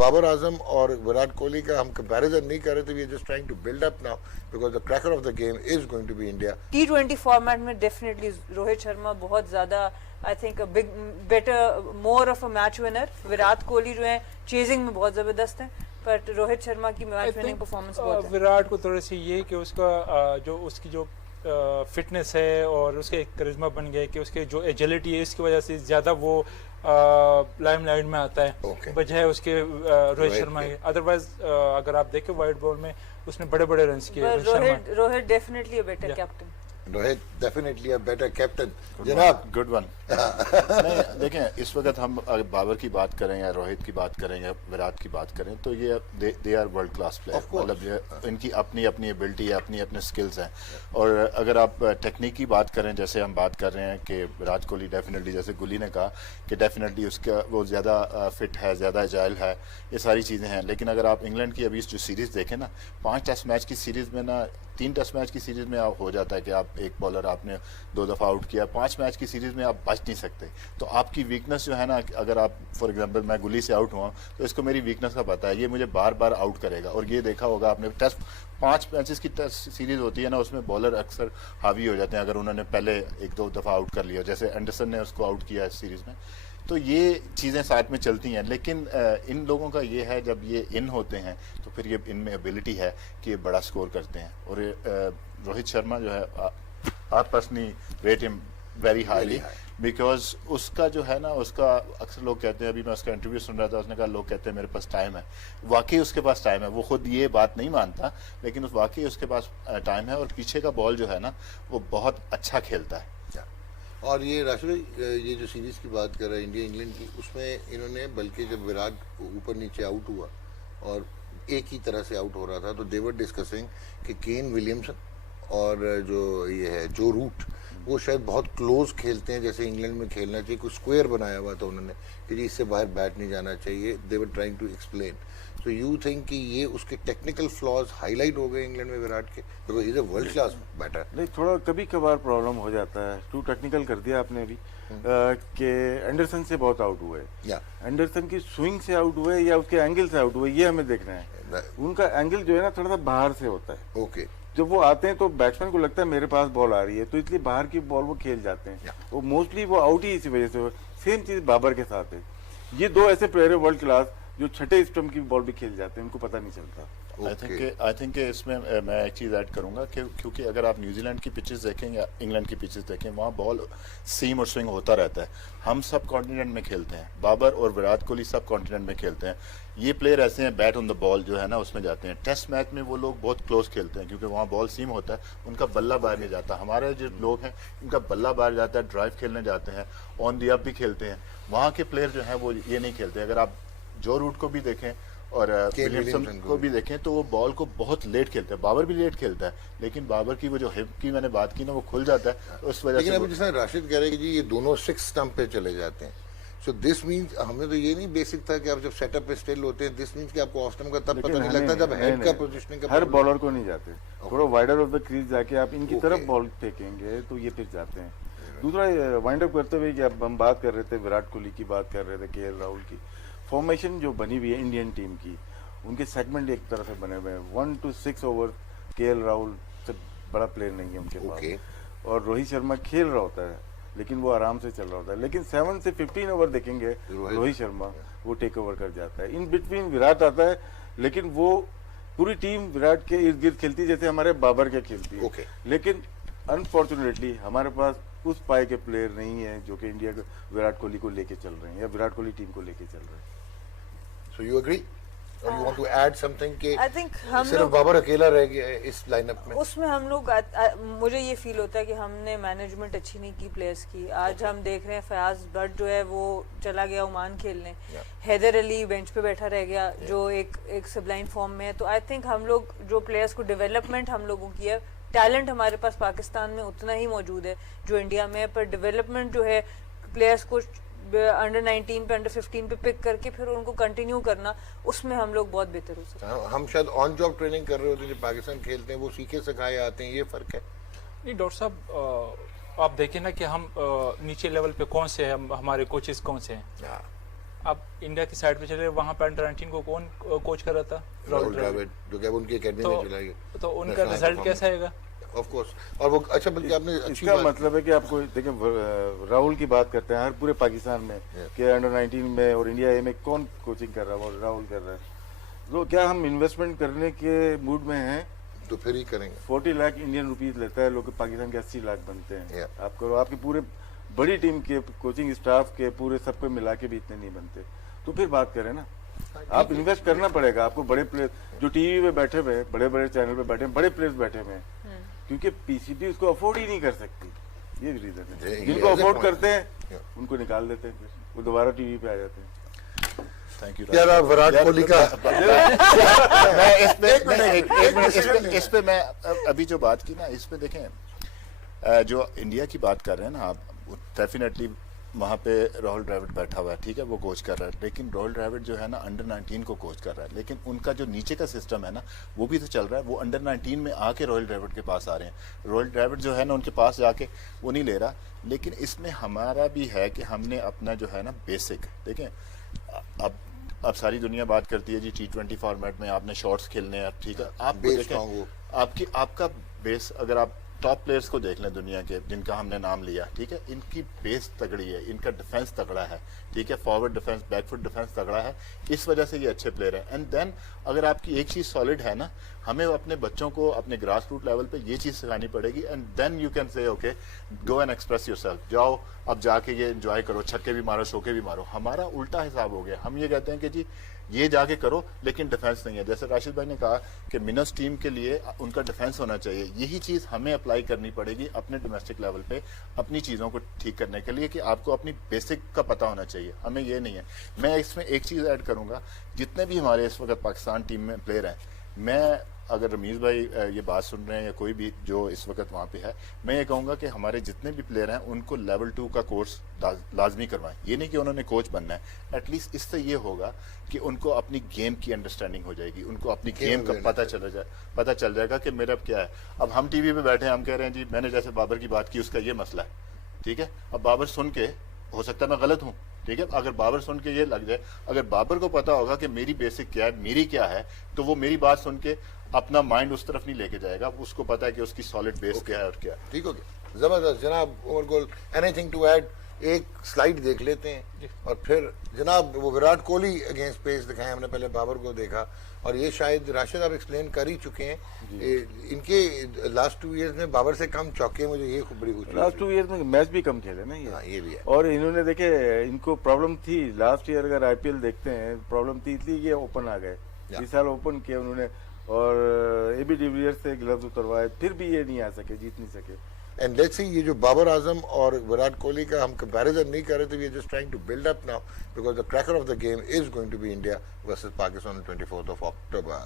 बाबर आजम और विराट कोहली का हम कंपैरिजन नहीं कर रहे थे, we are just trying to build up now because the cracker of the game is going to be India. T20 format में डेफिनेटली रोहित शर्मा बहुत ज्यादा I think big better more of a match winner. Virat Kohli जो है chasing में बहुत जबरदस्त है, but Rohit Sharma की मैच विनिंग परफॉर्मेंस बहुत है। विराट को थोड़ी सी ये कि उसका जो उसकी जो फिटनेस है और उसके एक करिश्मा बन गया कि उसके जो एजिलिटी है इसकी वजह से ज़्यादा वो लाइमलाइट में आता है बजाय उसके रोहित शर्मा के। अदरवाइज अगर आप देखें वाइट बॉल में उसने बड़े बड़े रन किए। Rohit definitely a better captain. Rohit definitely a better captain. जनाब गुड वन। नहीं देखें, इस वक्त हम अगर बाबर की बात करें या रोहित की बात करें या विराट की बात करें तो ये they are world class player, मतलब इनकी अपनी अपनी एबिलिटी है, अपनी अपने स्किल्स हैं। और अगर आप टेक्निक की बात करें, जैसे हम बात कर रहे हैं कि विराट कोहली डेफिनेटली, जैसे गुली ने कहा कि डेफिनेटली उसका वो ज़्यादा फिट है, ज़्यादा एजाइल है, ये सारी चीज़ें हैं। लेकिन अगर आप इंग्लैंड की अभी जो सीरीज़ देखें ना, 5 टेस्ट मैच की सीरीज़ में ना, 3 टेस्ट मैच की सीरीज़ में आप हो जाता है कि आप एक बॉलर आपने 2 दफ़ा आउट किया, 5 मैच की सीरीज़ में आप बच नहीं सकते। तो आपकी वीकनेस जो है ना, अगर आप फॉर एग्जांपल मैं गुली से आउट हुआ तो इसको मेरी वीकनेस का पता है, ये मुझे बार बार आउट करेगा। और ये देखा होगा आपने, टेस्ट 5 मैचेस की टेस्ट सीरीज़ होती है ना, उसमें बॉलर अक्सर हावी हो जाते हैं अगर उन्होंने पहले 1-2 दफ़ा आउट कर लिया, जैसे एंडरसन ने उसको आउट किया इस सीरीज़ में। तो ये चीज़ें साथ में चलती हैं। लेकिन इन लोगों का ये है, जब ये इन होते हैं तो फिर ये इनमें एबिलिटी है कि ये बड़ा स्कोर करते हैं। और रोहित शर्मा जो है, I personally rate him very highly because उसका जो है ना, उसका अक्सर लोग कहते हैं, अभी मैं उसका इंटरव्यू सुन रहा था, उसने कहा लोग कहते हैं मेरे पास टाइम है। वाकई उसके पास टाइम है, वो खुद ये बात नहीं मानता, लेकिन उस वाकई उसके पास टाइम है। और पीछे का बॉल जो है ना, वो बहुत अच्छा खेलता है। और ये राशिद, ये जो सीरीज की बात कर रहा है इंडिया इंग्लैंड की, उसमें इन्होंने बल्कि जब विराट ऊपर नीचे आउट हुआ और एक ही तरह से आउट हो रहा था, तो देवर डिस्कसिंग कि केन विलियमसन और जो ये है जो रूट, वो शायद बहुत क्लोज खेलते हैं जैसे इंग्लैंड में खेलना चाहिए। कुछ स्क्वायर बनाया हुआ था उन्होंने कि जी इससे बाहर बैट नहीं जाना चाहिए। They were trying to explain. So you think कि ये उसके टेक्निकल फ्लॉज हाईलाइट हो गए इंग्लैंड में विराट के, because is a world class batter. नहीं, थोड़ा कभी कभार प्रॉब्लम हो जाता है। टू टेक्निकल कर दिया आपने अभी कि एंडरसन से बहुत आउट हुए, एंडरसन की स्विंग से आउट हुए या उसके एंगल से आउट हुए, ये हमें देखना है। उनका एंगल जो है ना, थोड़ा सा बाहर से होता है। ओके, जब वो आते हैं तो बैट्समैन को लगता है मेरे पास बॉल आ रही है, तो इसलिए बाहर की बॉल वो खेल जाते हैं। वो मोस्टली वो आउट ही इसी वजह से हुए। सेम चीज बाबर के साथ है। ये 2 ऐसे प्लेयर है वर्ल्ड क्लास जो छठे स्टंप की बॉल भी खेल जाते हैं, उनको पता नहीं चलता। आई थिंक इसमें मैं एक चीज़ ऐड करूंगा कि क्योंकि अगर आप न्यूजीलैंड की पिचेस देखें या इंग्लैंड की पिचेस देखें, वहाँ बॉल सीम और स्विंग होता रहता है। हम सब कॉन्टिनेंट में खेलते हैं, बाबर और विराट कोहली सब कॉन्टिनेंट में खेलते हैं। ये प्लेयर ऐसे हैं, बैट ऑन द बॉल जो है ना उसमें जाते हैं। टेस्ट मैच में वो लोग बहुत क्लोज खेलते हैं क्योंकि वहाँ बॉल सीम होता है, उनका बल्ला बाहर नहीं जाता। हमारे जो लोग हैं उनका बल्ला बाहर जाता है, ड्राइव खेलने जाते हैं, ऑन दी अप भी खेलते हैं। वहाँ के प्लेयर जो हैं वो ये नहीं खेलते। अगर आप जो रूट को भी देखें और विलियमसन को भी देखें तो वो बॉल को बहुत लेट खेलते हैं। बाबर भी लेट खेलता है, लेकिन बाबर की वो जो हिप की मैंने बात की ना, वो खुल जाता है उस वजह से। लेकिन अभी जैसे राशिद कह रहे हैं कि जी ये दोनों 6 स्टंप पे चले जाते हैं, सो दिस मीन्स हमें तो ये नहीं बेसिक था कि आप जब सेटअप पे स्टिल होते हैं, दिस मीन्स कि आपको ऑफ स्टंप का तब पता नहीं लगता जब हेड का पोजीशनिंग का। हर बॉलर को नहीं जाते, थोड़ा वाइडर ऑफ द क्रीज जाके आप इनकी तरफ बॉल फेंकेंगे तो ये फिर जाते हैं। दूसरा वाइंड अप करते हुए कि अब हम बात कर रहे थे विराट कोहली की, बात कर रहे थे केएल राहुल की। फॉर्मेशन जो बनी हुई है इंडियन टीम की, उनके सेगमेंट एक तरह से बने हुए हैं। 1 to 6 ओवर केएल राहुल से बड़ा प्लेयर नहीं है उनके पास। और रोहित शर्मा खेल रहा होता है लेकिन वो आराम से चल रहा होता है। लेकिन 7 से 15 ओवर देखेंगे रोहित शर्मा वो टेक ओवर कर जाता है। इन बिटवीन विराट आता है, लेकिन वो पूरी टीम विराट के इर्द गिर्द खेलती है जैसे हमारे बाबर के खेलती है। लेकिन अनफॉर्चुनेटली हमारे पास उस पाए के प्लेयर नहीं है जो कि इंडिया को विराट कोहली को लेके चल रहे हैं या विराट कोहली टीम को लेके चल रहे हैं। So you agree? Or you want to add something कि I think हम सिर्फ बाबर अकेला रह गया है इस लाइनअप में? उसमें हम लोग मुझे ये फील होता है कि हमने मैनेजमेंट अच्छी नहीं की प्लेयर्स की। आज हम देख रहे हैं फयाज बट जो है वो चला गया ओमान खेलने, हैदर अली बेंच पे बैठा रह गया जो एक सबलाइन फॉर्म में है। तो आई थिंक हम लोग जो प्लेयर्स को डेवलपमेंट हम लोगों की है, टैलेंट हमारे पास पाकिस्तान में उतना ही मौजूद है जो इंडिया में है, पर डेवलपमेंट जो है प्लेयर्स को अंडर 19 पे अंडर 15 पे पिक करके फिर उनको कंटिन्यू करना, उसमें हम लोग बहुत बेहतर हो सकते हैं। हम शायद ऑन जॉब ट्रेनिंग कर रहे होते हैं जो पाकिस्तान खेलते हैं, वो सीखे सिखाए आते हैं, ये फर्क है। नहीं डॉक्टर साहब, आप देखें ना कि हम नीचे लेवल पे कौन से हैं, हमारे कोचेस कौन से हैं। आप इंडिया की साइड पे चले, वहाँ पे अंडर 19 को कौन कोच कर रहा था? राहुल द्रविड़, जो कि अब उनकी एकेडमी में चला गया। तो उनका रिजल्ट कैसा आएगा? Of course. और वो अच्छा, बल्कि आपने अच्छी इसका बात मतलब है कि आपको देखें, राहुल की बात करते हैं हर पूरे पाकिस्तान में कि अंडर 19 में और इंडिया ए में कौन कोचिंग कर रहा है? वो राहुल कर रहा है। तो क्या हम इन्वेस्टमेंट करने के मूड में हैं? तो फिर ही करेंगे। 40 लाख इंडियन रुपीज लेता है, लोग पाकिस्तान के 80 लाख बनते हैं। Yeah. आपको आपकी पूरे बड़ी टीम के कोचिंग स्टाफ के पूरे सबको मिला के भी इतने नहीं बनते, तो फिर बात करें ना। आप इन्वेस्ट करना पड़ेगा आपको। बड़े प्लेयर जो टीवी पे बैठे हुए, बड़े बड़े चैनल पे बैठे, बड़े प्लेयर्स बैठे हुए हैं, क्योंकि पीसीबी उसको अफोर्ड ही नहीं कर सकती। ये रीजन है। जिनको अफोर्ड करते हैं उनको निकाल देते हैं, फिर वो दोबारा टीवी पे आ जाते हैं। थैंक यू यार, आप विराट कोहली का मैं इस पे मैं अभी जो बात की ना, इस पे देखें, जो इंडिया की बात कर रहे हैं ना आप, डेफिनेटली वहाँ पे राहुल द्रविड़ बैठा हुआ है, ठीक है, वो कोच कर रहा है, लेकिन राहुल द्रविड़ जो है ना अंडर 19 को कोच कर रहा है, लेकिन उनका जो नीचे का सिस्टम है ना वो भी तो चल रहा है। वो अंडर 19 में आके राहुल द्रविड़ के पास आ रहे हैं। राहुल द्रविड़ जो है ना उनके पास जाके वो नहीं ले रहा, लेकिन इसमें हमारा भी है कि हमने अपना जो है ना बेसिक देखें। अब सारी दुनिया बात करती है जी T20 फॉर्मेट में आपने शॉट्स खेलने हैं, ठीक है, आप देखें आपका बेस, अगर आप टॉप प्लेयर्स को देख लें दुनिया के जिनका हमने नाम लिया, ठीक है, इनकी बेस तगड़ी है, इनका डिफेंस तगड़ा है, ठीक है, फॉरवर्ड डिफेंस, बैकफुट डिफेंस तगड़ा है, इस वजह से ये अच्छे प्लेयर हैं। एंड देन अगर आपकी एक चीज सॉलिड है ना, हमें अपने बच्चों को अपने ग्रास रूट लेवल पे ये चीज सिखानी पड़ेगी, and then you can say okay go and express yourself. जाओ अब जाके ये एंजॉय करो, छक्के भी मारो, चौके भी मारो। हमारा उल्टा हिसाब हो गया, हम ये कहते हैं कि जी ये जाके करो, लेकिन डिफेंस नहीं है। जैसे राशिद भाई ने कहा कि मिनस टीम के लिए उनका डिफेंस होना चाहिए, यही चीज हमें अप्लाई करनी पड़ेगी अपने डोमेस्टिक लेवल पे अपनी चीजों को ठीक करने के लिए, कि आपको अपनी बेसिक का पता होना चाहिए, हमें ये नहीं है। मैं इसमें एक चीज ऐड करूंगा, जितने भी हमारे इस वक्त पाकिस्तान टीम में प्लेयर हैं, मैं अगर रमीज भाई ये बात सुन रहे हैं या कोई भी जो इस वक्त वहाँ पे है, मैं ये कहूँगा कि हमारे जितने भी प्लेयर हैं उनको लेवल 2 का कोर्स लाजमी करवाएं। ये नहीं कि उन्होंने कोच बनना है, एटलीस्ट इससे ये होगा कि उनको अपनी गेम की अंडरस्टैंडिंग हो जाएगी, उनको अपनी गेम का पता चल जाएगा कि मेरा क्या है। अब हम टीवी पे बैठे हैं, हम कह रहे हैं जी मैंने जैसे बाबर की बात की, उसका ये मसला है, ठीक है, अब बाबर सुन के हो सकता है मैं गलत हूँ, ठीक है, अगर बाबर सुन के ये लग जाए, अगर बाबर को पता होगा कि मेरी बेसिक क्या है, मेरी क्या है, तो वो मेरी बात सुन के अपना माइंड उस तरफ नहीं लेके जाएगा, उसको पता है कि उसकी सॉलिड बेस क्या है और क्या है। ठीक हो गया, जबरदस्त जनाब। Umar Gul, anything to add? एक स्लाइड देख लेते हैं और फिर जनाब वो विराट कोहली अगेंस्ट पेस दिखाएं, हमने पहले बाबर को देखा, और ये शायद राशिद आप एक्सप्लेन कर ही चुके हैं। इनके लास्ट 2 इयर्स में बाबर से कम चौके, मुझे ये बड़ी खुशी। लास्ट 2 इयर्स में मैच भी कम खेले ना ये भी है। और इन्होंने देखे, इनको प्रॉब्लम थी लास्ट ईयर, अगर आईपीएल देखते हैं प्रॉब्लम थी, इसलिए ये ओपन आ गए। इस साल ओपन किया उन्होंने, और एबी डिविलियर्स से ग्लव्स उतरवाए, फिर भी ये नहीं आ सके, जीत नहीं सके। एंड लेट्स सी, ये जो बाबर आजम और विराट कोहली का हम कंपैरिजन नहीं कर रहे थे, we are just trying to build up now, because the cracker of the game is going to be India versus Pakistan on 24th of October.